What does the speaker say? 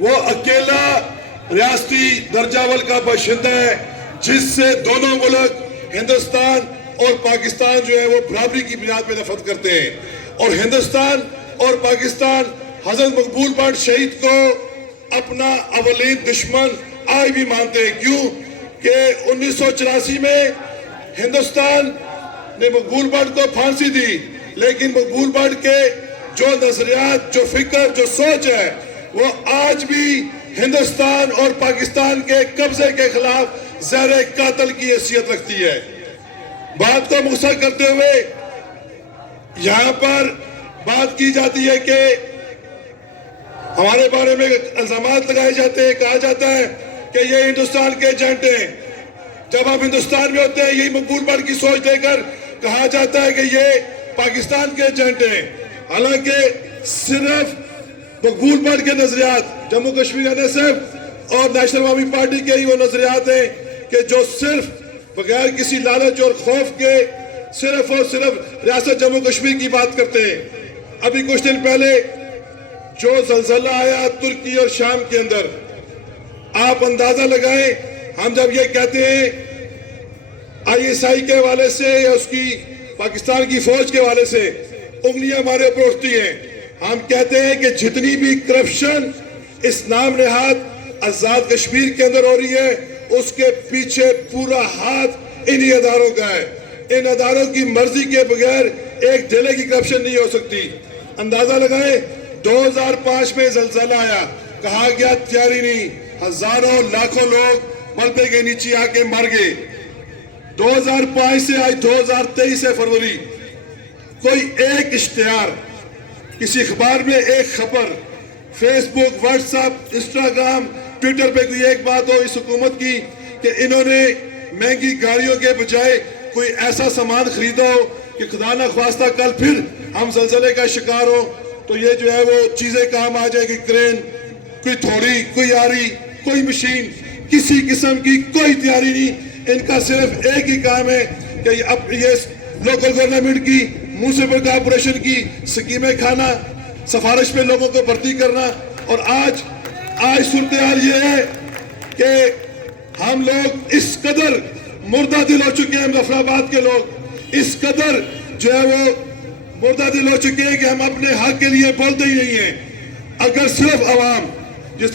وہ اکیلا ریاستی درجہ اول کا باشندہ ہے جس سے دونوں ملک ہندوستان اور پاکستان جو ہے وہ برابری کی بنیاد پہ نفرت کرتے ہیں، اور ہندوستان اور پاکستان حضرت مقبول بٹ شہید کو اپنا اولین دشمن آج بھی مانتے ہیں۔ کیوں کہ 1984 میں ہندوستان نے مقبول بٹ کو پھانسی دی، لیکن مقبول بٹ کے جو نظریات، جو فکر، جو سوچ ہے وہ آج بھی ہندوستان اور پاکستان کے قبضے کے خلاف زہر قاتل کی حیثیت رکھتی ہے۔ بات کو مختصر کرتے ہوئے یہاں پر بات کی جاتی ہے کہ ہمارے بارے میں الزامات لگائے جاتے ہیں، کہا جاتا ہے کہ یہ ہندوستان کے ایجنٹ ہیں۔ جب ہم ہندوستان میں ہوتے ہیں یہی مقبول بٹ کی سوچ دے کر کہا جاتا ہے کہ یہ پاکستان کے ایجنٹ ہیں، حالانکہ صرف مقبول بٹ کے نظریات جموں کشمیر NSF اور نیشنل عوامی پارٹی کے ہی وہ نظریات ہیں کہ جو صرف بغیر کسی لالچ اور خوف کے صرف اور صرف ریاست جموں کشمیر کی بات کرتے ہیں۔ ابھی کچھ دن پہلے جو زلزلہ آیا ترکی اور شام کے اندر، آپ اندازہ لگائیں، ہم جب یہ کہتے ہیں ISI کے حوالے سے یا اس کی پاکستان کی فوج کے حوالے سے انگلیاں ہمارے اوپر اٹھتی ہیں، ہم کہتے ہیں کہ جتنی بھی کرپشن اس نام نہاد آزاد کشمیر کے اندر ہو رہی ہے اس کے پیچھے پورا ہاتھ انہی اداروں کا ہے۔ ان اداروں کی مرضی کے بغیر ایک ڈھیلے کی کرپشن نہیں ہو سکتی۔ اندازہ لگائیں 2005 میں زلزلہ آیا، کہا گیا تیاری نہیں، ہزاروں لاکھوں لوگ ملبے کے نیچے آ کے مر گئے۔ 2005 سے آج 2023 سے فروری کوئی ایک اشتہار، کسی اخبار میں ایک خبر، فیس بک، واٹس ایپ، انسٹاگرام، ٹویٹر پہ کوئی ایک بات ہو اس حکومت کی کہ انہوں نے مہنگی گاڑیوں کے بجائے کوئی ایسا سامان خریدا ہو کہ خدا نہ خواستہ کل پھر ہم زلزلے کا شکار ہو تو یہ جو ہے وہ چیزیں کام آ جائے گی، کرین، کوئی تھوڑی، کوئی آری، کوئی مشین، کسی قسم کی کوئی تیاری نہیں۔ ان کا صرف ایک ہی کام ہے کہ اب یہ لوکل گورنمنٹ کی، میونسپل کارپوریشن کی سکیمیں کھانا، سفارش پہ لوگوں کو بھرتی کرنا۔ اور آج صورتحال یہ ہے کہ ہم لوگ اس قدر مردہ دل ہو چکے ہیں، مظفر آباد کے لوگ اس قدر جو ہے وہ مردہ دل ہو چکے ہیں کہ ہم اپنے حق کے لیے بولتے ہی نہیں ہیں۔ اگر صرف عوام